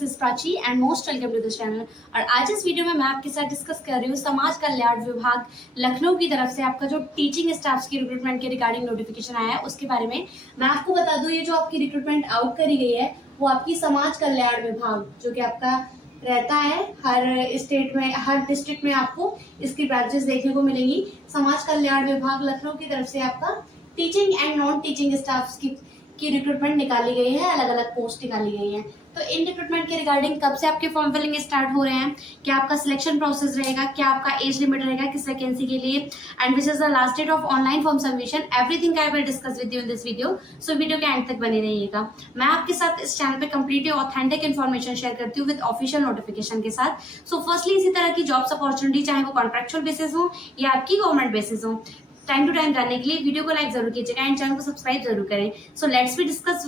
This is Prachi and most welcome to the channel. और आज इस वीडियो में मैं आपके साथ डिस्कस कर रही हूँ समाज कल्याण विभाग लखनऊ की तरफ से आपका जो टीचिंग स्टाफ्स की रिक्रूटमेंट के रिगार्डिंग नोटिफिकेशन आया है उसके बारे में। मैं आपको बता दूं, ये जो आपकी रिक्रूटमेंट आउट करी गई है वो आपकी समाज कल्याण विभाग जो कि आपका रहता है हर स्टेट में, हर डिस्ट्रिक्ट में आपको इसकी ब्रांचेस देखने को मिलेंगी। समाज कल्याण विभाग लखनऊ की तरफ से आपका teaching and non teaching staffs की रिक्रूटमेंट निकाली गई है, अलग अलग पोस्ट निकाली गई है। तो इन रिक्रूटमेंट के रिगार्डिंग कब से आपके फॉर्म फिलिंग स्टार्ट हो रहे हैं, क्या आपका सिलेक्शन प्रोसेस रहेगा, क्या आपका एज लिमिट रहेगा किस वैकेंसी के लिए, and which is the last date of online form submission, everything I will discuss with you in this video. So video के एंड तक बने रहिएगा। मैं आपके साथ इस चैनल पे कंप्लीटली ऑथेंटिक इन्फॉर्मेशन शेयर करती हूँ विद ऑफिशियल नोटिफिकेशन के साथ। सो फर्स्टली इसी तरह की जॉब्स अपॉर्चुनिटी चाहे वो कॉन्ट्रेक्चुअल बेसिस हो या आपकी गवर्नमेंट बेसिस हो, टाइम टू टाइम जानने के लिए वीडियो को लाइक जरूर कीजिएगा एंड चैनल को सब्सक्राइब जरूर करें। So let's be discuss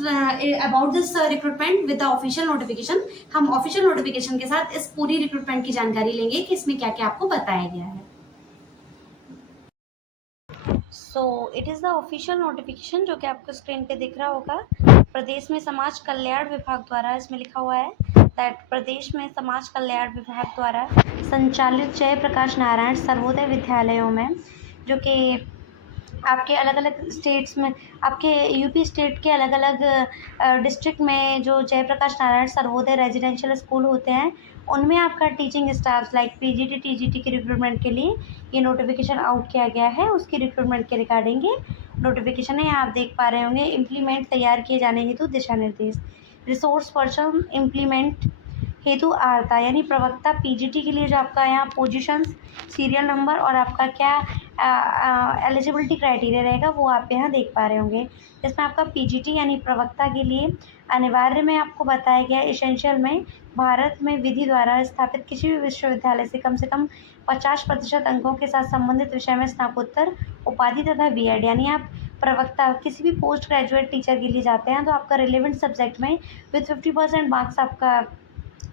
about this recruitment with the official notification. हम ऑफिशियल नोटिफिकेशन के साथ इस पूरी रिक्रूटमेंट की जानकारी लेंगे कि इसमें क्या क्या आपको बताया गया है। So it is the official notification जो कि आपको स्क्रीन पे दिख रहा होगा। प्रदेश में समाज कल्याण विभाग द्वारा इसमें लिखा हुआ है दैट प्रदेश में समाज कल्याण विभाग द्वारा संचालित जयप्रकाश नारायण सर्वोदय विद्यालयों में, जो कि आपके अलग अलग स्टेट्स में, आपके यूपी स्टेट के अलग अलग डिस्ट्रिक्ट में जो जयप्रकाश नारायण सर्वोदय रेजिडेंशियल स्कूल होते हैं उनमें आपका teaching staff like PGT TGT की रिक्रूटमेंट के लिए ये नोटिफिकेशन आउट किया गया है। उसकी रिक्रूटमेंट के रिगार्डिंग ये नोटिफिकेशन है, आप देख पा रहे होंगे। इम्प्लीमेंट तैयार किए जाने हेतु दिशा निर्देश, रिसोर्स पर्सन इम्प्लीमेंट हेतु आर्ता यानी प्रवक्ता पीजीटी के लिए जो आपका यहाँ पोजीशंस, सीरियल नंबर और आपका क्या एलिजिबिलिटी क्राइटेरिया रहेगा वो आप यहाँ देख पा रहे होंगे। इसमें आपका पीजीटी यानी प्रवक्ता के लिए अनिवार्य में आपको बताया गया एसेंशियल में भारत में विधि द्वारा स्थापित किसी भी विश्वविद्यालय से कम 50% अंकों के साथ संबंधित विषय में स्नातकोत्तर उपाधि तथा बीएड, यानी आप प्रवक्ता किसी भी पोस्ट ग्रेजुएट टीचर के लिए जाते हैं तो आपका रिलेवेंट सब्जेक्ट में विथ 50% मार्क्स आपका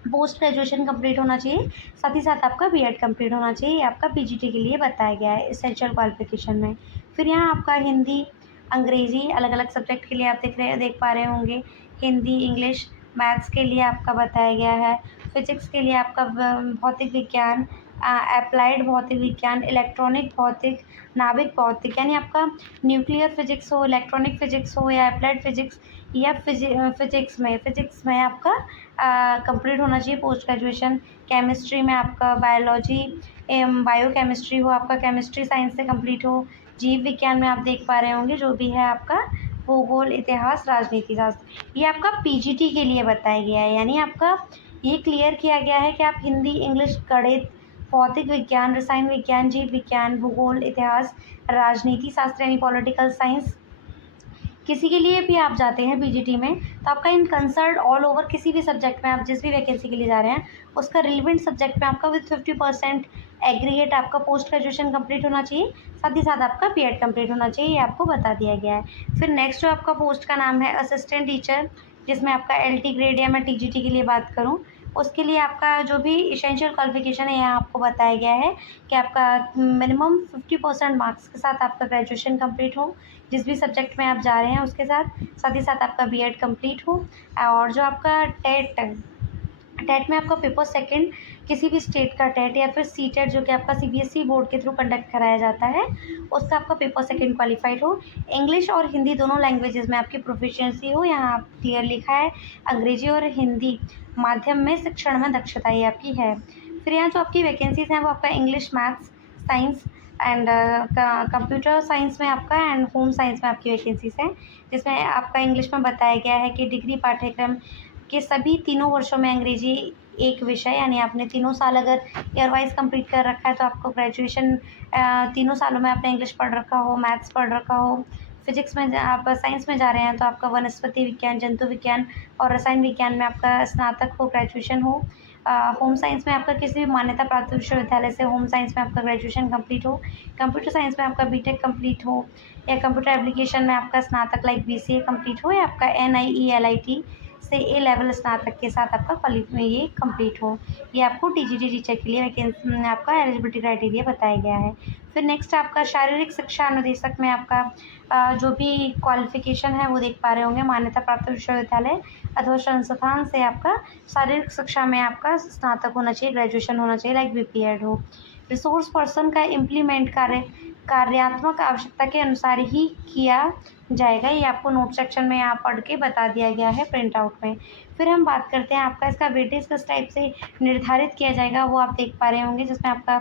पोस्ट ग्रेजुएशन कंप्लीट होना चाहिए, साथ ही साथ आपका बीएड कंप्लीट होना चाहिए। ये आपका पीजीटी के लिए बताया गया है एसेंशियल क्वालिफिकेशन में। फिर यहाँ आपका हिंदी, अंग्रेजी अलग अलग सब्जेक्ट के लिए आप देख पा रहे होंगे। हिंदी, इंग्लिश, मैथ्स के लिए आपका बताया गया है। फिजिक्स के लिए आपका भौतिक विज्ञान, अप्लाइड भौतिक विज्ञान, इलेक्ट्रॉनिक भौतिक, नाभिक भौतिक, यानी आपका न्यूक्लियर फिजिक्स हो, इलेक्ट्रॉनिक फिजिक्स हो या अप्लाइड फिजिक्स या फिजिक्स में आपका कंप्लीट होना चाहिए पोस्ट ग्रेजुएशन। केमिस्ट्री में आपका बायोलॉजी बायोकेमिस्ट्री हो, आपका केमिस्ट्री साइंस से कंप्लीट हो। जीव विज्ञान में आप देख पा रहे होंगे जो भी है आपका भूगोल, इतिहास, राजनीति शास्त्र, ये आपका पीजीटी के लिए बताया गया है। यानी आपका ये क्लियर किया गया है कि आप हिंदी, इंग्लिश, गणित, भौतिक विज्ञान, रसायन विज्ञान, जीव विज्ञान, भूगोल, इतिहास, राजनीति शास्त्र यानी पॉलिटिकल साइंस किसी के लिए भी आप जाते हैं पीजीटी में तो आपका इन कंसर्न ऑल ओवर किसी भी सब्जेक्ट में आप जिस भी वैकेंसी के लिए जा रहे हैं उसका रिलेवेंट सब्जेक्ट में आपका विद 50% एग्रीगेट आपका पोस्ट ग्रेजुएशन कंप्लीट होना चाहिए, साथ ही साथ आपका बीएड कंप्लीट होना चाहिए, ये आपको बता दिया गया है। फिर नेक्स्ट जो आपका पोस्ट का नाम है असिस्टेंट टीचर, जिसमें आपका एलटी ग्रेड या मैं टीजीटी के लिए बात करूँ उसके लिए आपका जो भी इसेंशियल क्वालिफिकेशन है यहाँ आपको बताया गया है कि आपका मिनिमम 50% मार्क्स के साथ आपका ग्रेजुएशन कंप्लीट हो जिस भी सब्जेक्ट में आप जा रहे हैं उसके साथ ही साथ आपका बीएड कंप्लीट हो। और जो आपका टेट में आपका पेपर सेकंड किसी भी स्टेट का टेट या फिर सीटेट जो कि आपका सीबीएसई बोर्ड के थ्रू कंडक्ट कराया जाता है उसका आपका पेपर सेकंड क्वालिफाइड हो। इंग्लिश और हिंदी दोनों लैंग्वेजेस में आपकी प्रोफिशिएंसी हो, यहाँ आप क्लियर लिखा है अंग्रेजी और हिंदी माध्यम में शिक्षण में दक्षता ये आपकी है। फिर यहाँ जो आपकी वैकेंसीज हैं वो आपका English, maths, science and computer science में आपका एंड होम साइंस में आपकी वैकेंसीज हैं, जिसमें आपका इंग्लिश में बताया गया है कि डिग्री पाठ्यक्रम के सभी तीनों वर्षों में अंग्रेजी एक विषय, यानी आपने तीनों साल अगर ईयर वाइज कंप्लीट कर रखा है तो आपको ग्रेजुएशन तीनों सालों में आपने इंग्लिश पढ़ रखा हो, मैथ्स पढ़ रखा हो, फिजिक्स में आप साइंस में जा रहे हैं तो आपका वनस्पति विज्ञान, जंतु विज्ञान और रसायन विज्ञान में आपका स्नातक हो, ग्रेजुएशन हो। होम साइंस में आपका किसी भी मान्यता प्राप्त विश्वविद्यालय से होम साइंस में आपका ग्रेजुएशन कंप्लीट हो, कंप्यूटर साइंस में आपका बीटेक कंप्लीट हो या कंप्यूटर एप्लीकेशन में आपका स्नातक लाइक बीसीए कंप्लीट हो या आपका एनआईई एलआईटी से ए लेवल स्नातक के साथ आपका ये कंप्लीट हो। ये आपको टीजीटी टीचर के लिए वैकेंसी आपका एलिजिबिलिटी क्राइटेरिया बताया गया है। फिर नेक्स्ट आपका शारीरिक शिक्षा अनुदेशक में आपका जो भी क्वालिफ़िकेशन है वो देख पा रहे होंगे, मान्यता प्राप्त विश्वविद्यालय अथवा संस्थान से आपका शारीरिक शिक्षा में आपका स्नातक होना चाहिए, ग्रेजुएशन होना चाहिए, लाइक बीपीएड हो। रिसोर्स पर्सन का इम्प्लीमेंट कार्यात्मक आवश्यकता के अनुसार ही किया जाएगा। ये आपको नोट सेक्शन में यहाँ पढ़ के बता दिया गया है प्रिंट आउट में। फिर हम बात करते हैं आपका इसका वेटेज किस टाइप से निर्धारित किया जाएगा, वो आप देख पा रहे होंगे, जिसमें आपका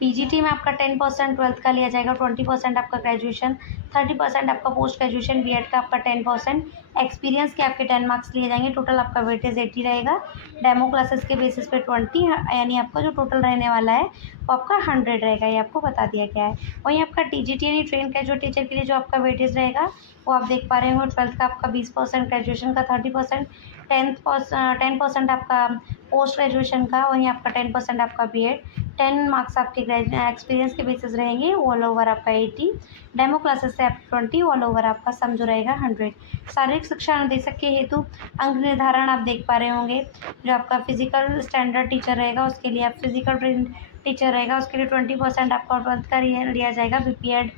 पीजीटी में आपका 10% ट्वेल्थ का लिया जाएगा, 20% आपका ग्रेजुएशन, 30% आपका पोस्ट ग्रेजुएशन बीएड का आपका 10%, एक्सपीरियंस के आपके 10 मार्क्स लिए जाएंगे। टोटल आपका वेटेज 80 रहेगा। डेमो क्लासेस के बेसिस पे 20, यानी आपका जो टोटल रहने वाला है वो आपका 100 रहेगा, ये आपको बता दिया गया है। वहीं आपका टीजीटी यानी ट्रेन ग्रेजुएट टीचर के लिए जो आपका वेटेज रहेगा वो आप देख पा रहे हो, ट्वेल्थ का आपका 20%, ग्रेजुएशन का 30%, 10% आपका पोस्ट ग्रेजुएशन का, वहीं आपका 10% आपका बीएड, 10 मार्क्स आपके एक्सपीरियंस के बेसिस रहेंगे, ऑल ओवर आपका 80, डेमो क्लासेस से आपका 20, ऑल ओवर आपका सम जो रहेगा 100। शारीरिक शिक्षा अनुदेशक के हेतु अंक निर्धारण आप देख पा रहे होंगे, जो आपका फिजिकल स्टैंडर्ड टीचर रहेगा उसके लिए, आप फिजिकल ट्रेन टीचर रहेगा उसके लिए 20% आपका ट्वेल्थ का लिया जाएगा। बीपीएड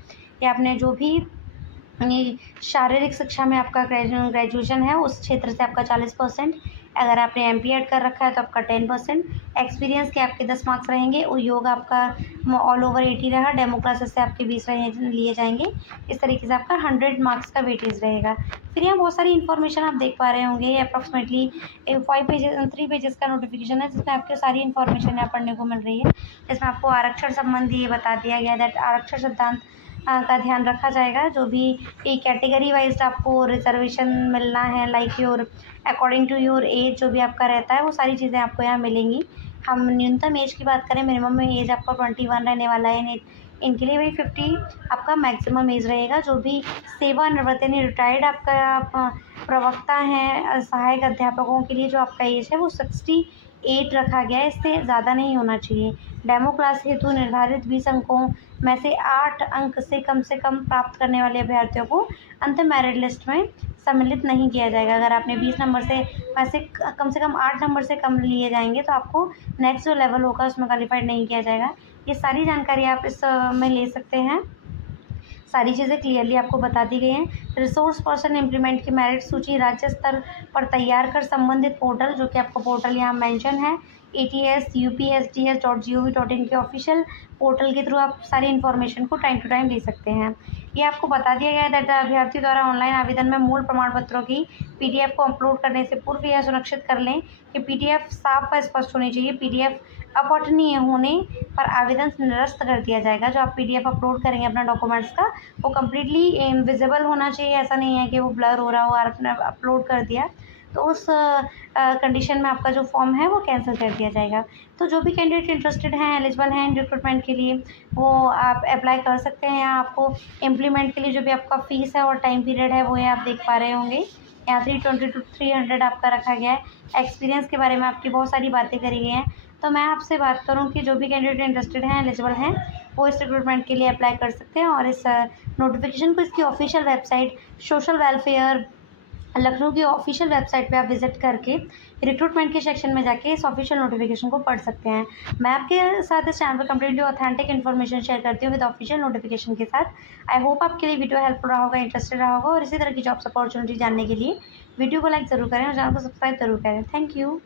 या आपने जो भी शारीरिक शिक्षा में आपका ग्रेजुएशन है उस क्षेत्र से आपका 40%, अगर आपने एमपीएड कर रखा है तो आपका 10%, एक्सपीरियंस के आपके 10 मार्क्स रहेंगे और योग आपका ऑल ओवर 80 रहा, डेमो क्लासेस से आपके 20 लिए जाएंगे। इस तरीके से आपका 100 मार्क्स का वेटेज रहेगा। फिर यहाँ बहुत सारी इन्फॉर्मेशन आप देख पा रहे होंगे, अप्रॉक्सीमेटली 3 पेजेस का नोटिफिकेशन है, जिसमें आपको सारी इन्फॉर्मेशन यहाँ पढ़ने को मिल रही है। इसमें आपको आरक्षण संबंधी ये बता दिया गया है दैट आरक्षण सिद्धांत का ध्यान रखा जाएगा। जो भी कैटेगरी वाइज आपको रिजर्वेशन मिलना है, like your according to your age जो भी आपका रहता है वो सारी चीज़ें आपको यहाँ मिलेंगी। हम न्यूनतम एज की बात करें, मिनिमम में एज आपका 21 रहने वाला है, इनके लिए वही 50 आपका मैक्सिमम एज रहेगा। जो भी सेवानिवृत्त यानी रिटायर्ड आपका प्रवक्ता हैं, सहायक अध्यापकों के लिए जो आपका एज है वो 68 रखा गया है, इससे ज़्यादा नहीं होना चाहिए। डेमो क्लास हेतु निर्धारित 20 अंकों में से 8 अंक से कम प्राप्त करने वाले अभ्यर्थियों को अंतिम मेरिट लिस्ट में सम्मिलित नहीं किया जाएगा। अगर आपने 20 नंबर से कम 8 नंबर से कम लिए जाएंगे तो आपको नेक्स्ट जो लेवल होगा उसमें क्वालिफाइड नहीं किया जाएगा। ये सारी जानकारी आप इस में ले सकते हैं, सारी चीज़ें क्लियरली आपको बता दी गई हैं। रिसोर्स पर्सन इम्प्लीमेंट की मेरिट सूची राज्य स्तर पर तैयार कर संबंधित पोर्टल, जो कि आपका पोर्टल यहाँ मेंशन है, ATS/UPSDS.gov.in के ऑफिशियल पोर्टल के थ्रू आप सारी इन्फॉर्मेशन को टाइम टू टाइम ले सकते हैं। ये आपको बता दिया गया है दैट अभ्यर्थी द्वारा ऑनलाइन आवेदन में मूल प्रमाण पत्रों की PDF को अपलोड करने से पूर्व यह सुनिश्चित कर लें कि PDF साफ व स्पष्ट होनी चाहिए। PDF अपठनीय होने पर आवेदन निरस्त कर दिया जाएगा। जो आप PDF अपलोड करेंगे अपना डॉक्यूमेंट्स का, वो कम्प्लीटली विजिबल होना चाहिए, ऐसा नहीं है कि वो ब्लर हो रहा हो और आपने अपलोड कर दिया तो उस कंडीशन में आपका जो फॉर्म है वो कैंसिल कर दिया जाएगा। तो जो भी कैंडिडेट इंटरेस्टेड हैं, एलिजिबल हैं रिक्रूटमेंट के लिए, वो आप अप्लाई कर सकते हैं। यहाँ आपको इम्प्लीमेंट के लिए जो भी आपका फ़ीस है और टाइम पीरियड है वो ये आप देख पा रहे होंगे। यहाँ 320 to 300 आपका रखा गया है। एक्सपीरियंस के बारे में आपकी बहुत सारी बातें करी गई हैं। तो मैं आपसे बात करूं कि जो भी कैंडिडेट इंटरेस्टेड हैं, एलिजिबल हैं, वो इस रिक्रूटमेंट के लिए अप्लाई कर सकते हैं और इस नोटिफिकेशन को इसकी official website social welfare Lucknow की ऑफिशियल वेबसाइट पे आप विजिट करके रिक्रूटमेंट के सेक्शन में जाके इस ऑफिशियल नोटिफिकेशन को पढ़ सकते हैं। मैं आपके साथ इस चैनल पर कम्प्लीटली ऑथेंटिक इन्फॉर्मेशन शेयर करती हूँ विद ऑफिशियल नोटिफिकेशन के साथ। आई होप आपके लिए वीडियो हेल्पफुल रहा होगा, इंटरेस्टेड रहा होगा और इसी तरह की जॉब्स अपॉर्चुनिटी जानने के लिए वीडियो को लाइक ज़रूर करें और चैनल को सब्सक्राइब जरूर करें। Thank you.